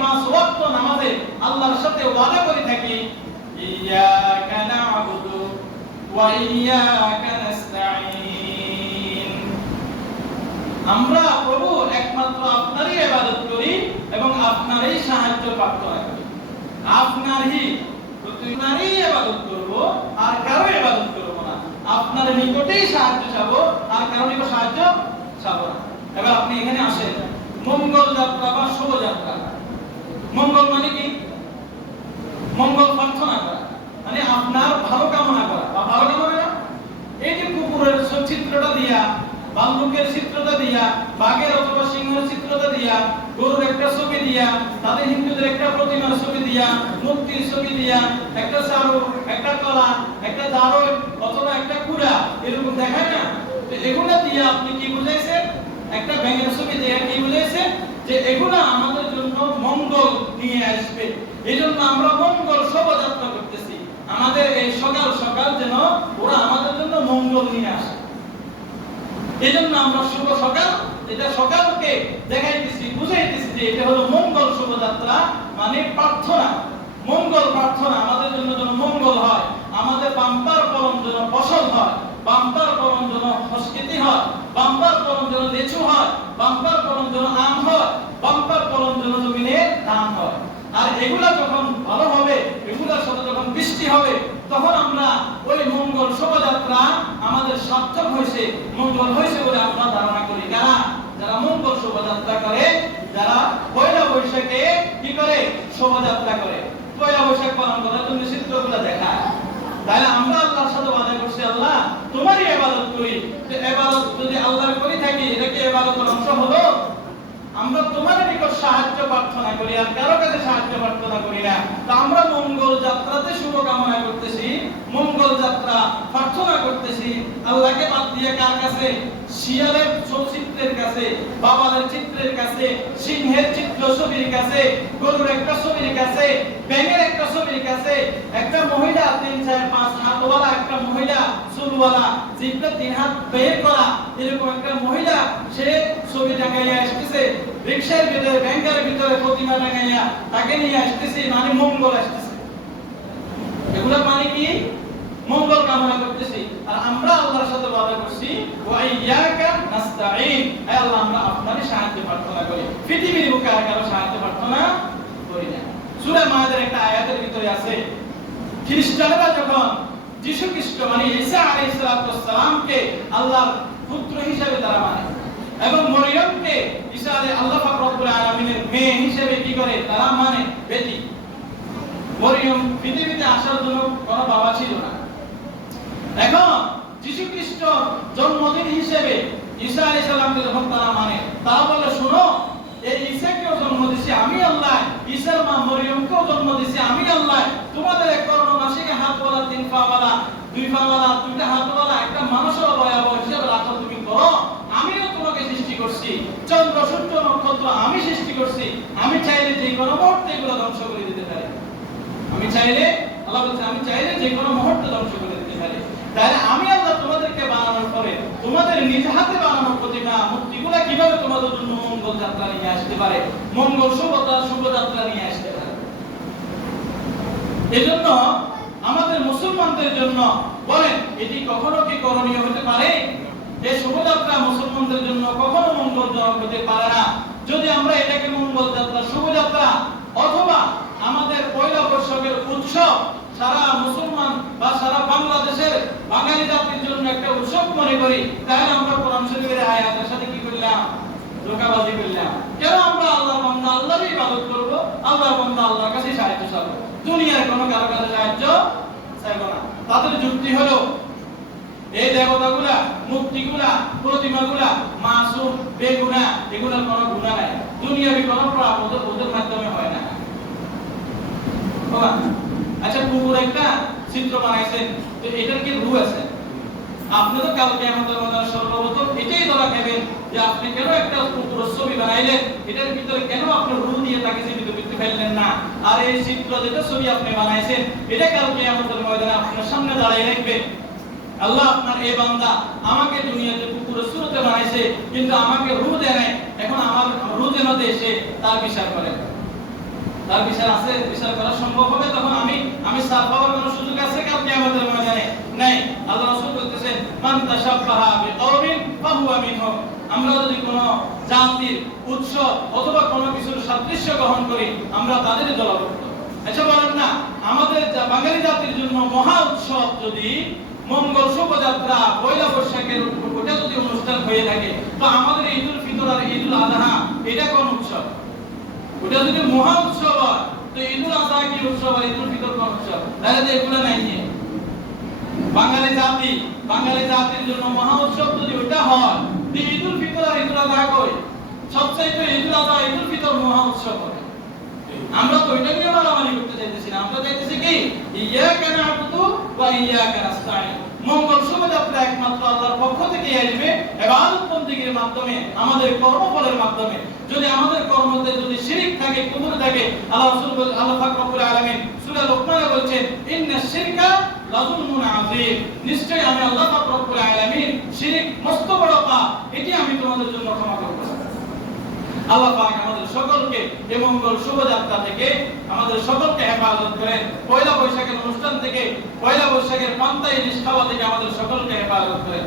পাঁচ ওয়াক্ত নামাজে আল্লাহর সাথে ওয়াদা করে থাকি, ইয়াকা না'বুদু ওয়া ইয়াকা নাস্তাঈন, আমরা প্রভু একমাত্র আপনারই ইবাদত করি এবং আপনারই সাহায্য প্রার্থনা করি। আপনারই ইবাদত করব, আর কারো ইবাদত করব না। আপনার নিকটেই সাহায্য চাবো, আর কারো নিকট সাহায্য চাবো না। এবার আপনি এখানে আসেন, মঙ্গল যাত্রা বা শোভাযাত্রা। মঙ্গল মানে কি? মঙ্গল প্রার্থনা করা, মানে আপনার ভালো কামনা করা বা ভালো কামনা। এই যে কুকুরের চিত্রটা দিয়া, ভাল্লুকের চিত্রটা দিয়া, বাঘের অথবা সিংহের চিত্রটা দিয়া, গরুর একটা ছবি দিয়া, তাদের হিন্দুদের একটা প্রতিমার ছবি দিয়া, মূর্তির ছবি দিয়া, একটা চারু, একটা কলা, একটা দারুণ অথবা একটা কুড়া এরকম দেখায় না? এগুলা দিয়ে আপনি কি বুঝাইছেন? একটা ব্যাঙের ছবি দিয়ে কি বুঝাইছেন? যে এগুলা আমাদের জন্য মঙ্গল নিয়ে আসবে। এই জন্য আমরা মঙ্গল শোভাযাত্রা করতেছি। আমাদের এই সকাল সকাল যেন ওরা আমাদের জন্য মঙ্গল নিয়ে আসে। এই জন্য আমরা শুভ সকাল, এটা সকালকে দেখাইতেছি, বুঝাইতেছি যে এটা হলো মঙ্গল শোভাযাত্রা, মানে প্রার্থনা, মঙ্গল প্রার্থনা। আমাদের জন্য যেন মঙ্গল হয়, আমাদের বাম্পার ফলন যেন ফসল হয়, বাম্পার ফলন যেন সংস্কৃতি হয়, বাম্পার ফলন যেন লিচু হয়, বাম্পার ফলন যেন আম হয়, বাম্পার ফলন যেন জমিনে ধান হয়। আর এগুলা যখন ভালো হবে, এগুলার সাথে যখন বৃষ্টি হবে, তখন আমরা ওই মঙ্গল শোভাযাত্রা আমাদের সার্থক হয়েছে, মঙ্গল হয়েছে বলে আমরা ধারণা করি। যারা মঙ্গল শোভাযাত্রা করে, যারা পয়লা বৈশাখে কি করে? শোভাযাত্রা করে, পয়লা বৈশাখ পালন করার জন্য চিত্রগুলো দেখায়। তাহলে আমরা আল্লাহর সাথে ওয়াদা করছি, আল্লাহ তোমারই ইবাদত করি। যে ইবাদত যদি আল্লাহর করি থাকি, এটা কি ইবাদতের অংশ হলো? আমরা তোমার নিকট সাহায্য প্রার্থনা করি, আর কারো কাছে সাহায্য প্রার্থনা করি না। তো আমরা মঙ্গল যাত্রাতে শুভকামনা করতেছি, মঙ্গল যাত্রা প্রার্থনা করতেছি আল্লাহকে বাদ দিয়ে কার কাছে? শিয়ালের চিত্রের কাছে, বাবাদের চিত্রের কাছে, সিংহের চিত্র ছবির কাছে, গরুর একটা ছবির কাছে, ব্যাঙের একটা ছবির কাছে। একটা মহিলা 3-4-5 হাতওয়ালা, একটা মহিলা চুলওয়ালা, জিভটা 3 হাত বের করা, এরকম একটা মহিলা, সে ছবি টাঙাইয়া আসতেছে রিকশার ভিতরে, ব্যাংকের ভিতরে প্রতিমা টাঙাইয়া তাকে নিয়ে আসতেছে, মানে মঙ্গল আসতেছে। এগুলা মানে কি? মঙ্গল কামনা করতেছি। আর আমরা আল্লাহর সাথে ওয়াদা করছি, ওয়া ইয়াকা নাস্তাঈন, হে আল্লাহ আমরা আপনারই সাহায্য প্রার্থনা করি, পৃথিবীর বুকে আর কারো সাহায্য প্রার্থনা করি না। সূরা মায়েদের একটা আয়াতের ভিতরে আছে, খ্রিস্টানরা যখন যীশু খ্রিস্ট মানে ঈসা আলাইহিস সালামকে আল্লাহর পুত্র হিসেবে তারা মানে, এবং মরিয়মকে ঈসা আল্লাহ পাক রব্বুল আলামিনের মেয়ে হিসেবে কি করে? তারা মানে বেটি। মরিয়ম পৃথিবীতে আসার জন্য কোনো বাবা ছিল না। এখন যীশু খ্রিস্ট জন্মদিন হিসেবে ঈসা আলাইহিস সালামকে যখন তারা মানে, তারা বলে শোনো, এই ঈসাকেও জন্ম দিয়েছি আমি আল্লাহ, ঈসার মা মরিয়মকেও জন্ম দিয়েছি আমি আল্লাহ। তোমাদের এক করণমাসিকে হাতওয়ালা, 3 পাওয়ালা, 2 পাওয়ালা, 2টা হাতওয়ালা একটা মানুষের অবয়ব হিসেবে রাখো তুমি করো। আমিও তোমাকে সৃষ্টি করছি, চন্দ্র সূর্য নক্ষত্র আমি সৃষ্টি করছি। আমি চাইলে যে কোনো মুহূর্তে এগুলো ধ্বংস করে দিতে পারি। আমি চাইলে, আল্লাহ বলছে আমি চাইলে যে কোনো মুহূর্তে ধ্বংস করে দিতে পারি। তাহলে আমি আল্লাহ তোমাদেরকে বানানোর পরে তোমাদের নিজ হাতে বানানো প্রতিমা মূর্তিগুলা কিভাবে তোমাদের জন্য মঙ্গল যাত্রা নিয়ে আসতে পারে, মঙ্গল শোভাযাত্রা নিয়ে আসতে পারে। এজন্য আমাদের মুসলমানদের জন্য বলেন, এটি কখনো কি করণীয় হতে পারে? এই শোভাযাত্রা মুসলমানদের জন্য কখনো মঙ্গলজনক হতে পারে না যদি আমরা এটাকে মঙ্গল যাত্রা, শোভাযাত্রা অথবা আমাদের পয়লা বৈশাখের উৎসব, সারা মুসলমান বা সারা বাংলাদেশের বাঙালি জাতির জন্য একটা উৎসব মনে করি। তাহলে আমরা কোরআন শরীফের আয়াতের সাথে কি করলাম? ধোঁকাবাজি করলাম। কেন আমরা আল্লাহর বান্দা আল্লাহরই ইবাদত করব, আল্লাহর বান্দা আল্লাহর কাছে সাহায্য চাইব, দুনিয়ার কোনো কারো কাছে সাহায্য চাইব না। তাদের যুক্তি হলো এই দেবতাগুলা, মূর্তিগুলা, প্রতিমাগুলা মাসুম, বেগুনা, এগুলোর কোনো গুনাহ নাই, দুনিয়াবি কোনো পাপ ওদের মাধ্যমে হয় না। আচ্ছা, কুকুর একটা চিত্র বানাইছেন, তো এটার কি রূহ আছে? আপনি তো কালকে আমাদের মধ্যে সর্বপ্রথম এটাই ধরা খাবেন যে আপনি কেন একটা কুকুরের ছবি বানাইলেন, এটার ভিতরে কেন আপনি রূহ দিয়ে তাকে জীবিত করতে ফেললেন না? আর এই চিত্র যেটা ছবি আপনি বানাইছেন, এটা কালকে আমাদের ময়দানে আপনার সামনে দাঁড়িয়ে রাখবেন। আল্লাহ আপনার এই বান্দা আমাকে দুনিয়াতে কুকুরের সুরতে বানাইছে, কিন্তু আমাকে রূহ দেয় নাই, এখন আমার রূহ যেন দেয়, সে তার বিচার করেন। তার বিচার আছে, বিচার করা সম্ভব হবে তখন আমি সাফ হওয়ার কোনো সুযোগ আছে কালকে আমাদের ময়দানে নাই। আল্লাহ রাসূল বলতেছেন মান তাশাব্বাহা বিকাওমিন ফাহুয়া মিনহুম। আমরা যদি কোনো জাতির উৎসব অথবা কোনো কিছুর সাদৃশ্য গ্রহণ করি আমরা তাদেরই দলভুক্ত। আচ্ছা বলেন না, আমাদের বাঙালি জাতির জন্য মহা উৎসব যদি মঙ্গল শোভাযাত্রা পয়লা বৈশাখের ওটা যদি অনুষ্ঠান হয়ে থাকে, তো আমাদের ঈদুল ফিতর আর ঈদুল আযহা এটা কোন উৎসব? ওটা যদি মহা উৎসব হয় তো ঈদুল আযহা কি উৎসব আর ঈদুল ফিতর কোন উৎসব? তাহলে তো এগুলো নাই নিয়ে বাঙালি জাতির জন্য মহা উৎসব যদি ওটা হয়, তো ঈদুল ফিতর আর ঈদুল আযহা কই? সবচাইতে ঈদুল আযহা ঈদুল ফিতর মহা উৎসব হবে। আমরা তো ওইটা নিয়ে মারামারি করতে চাইতেছি না, আমরা চাইতেছি কি ইয়াকা না'বুদু ওয়া ইয়াকা নাস্তাঈন। মঙ্গল শোভাযাত্রা একমাত্র আল্লাহর পক্ষ থেকে আসবে ইবাদত বন্দেগীর মাধ্যমে, আমাদের কর্মফলের মাধ্যমে। যদি আমাদের কর্মতে যদি শিরক থাকে, কুফর থাকে, আল্লাহ পাক রব্বুল আলামিন সূরা লুকমানে বলছেন ইন্নাশ শিরকা লাযুলমুন আযীম। নিশ্চয়ই আমি আল্লাহ পাক রব্বুল আলামিন শিরক মস্ত বড় পাপ, এটি আমি তোমাদের জন্য ক্ষমা করব। আল্লাহ পাক আমাদের সকলকে এই মঙ্গল শোভাযাত্রা থেকে আমাদের সকলকে হেফাজত করেন। পয়লা বৈশাখের অনুষ্ঠান থেকে, পয়লা বৈশাখের পান্তা ইলিশ খাওয়া থেকে আমাদের সকলকে হেফাজত করেন।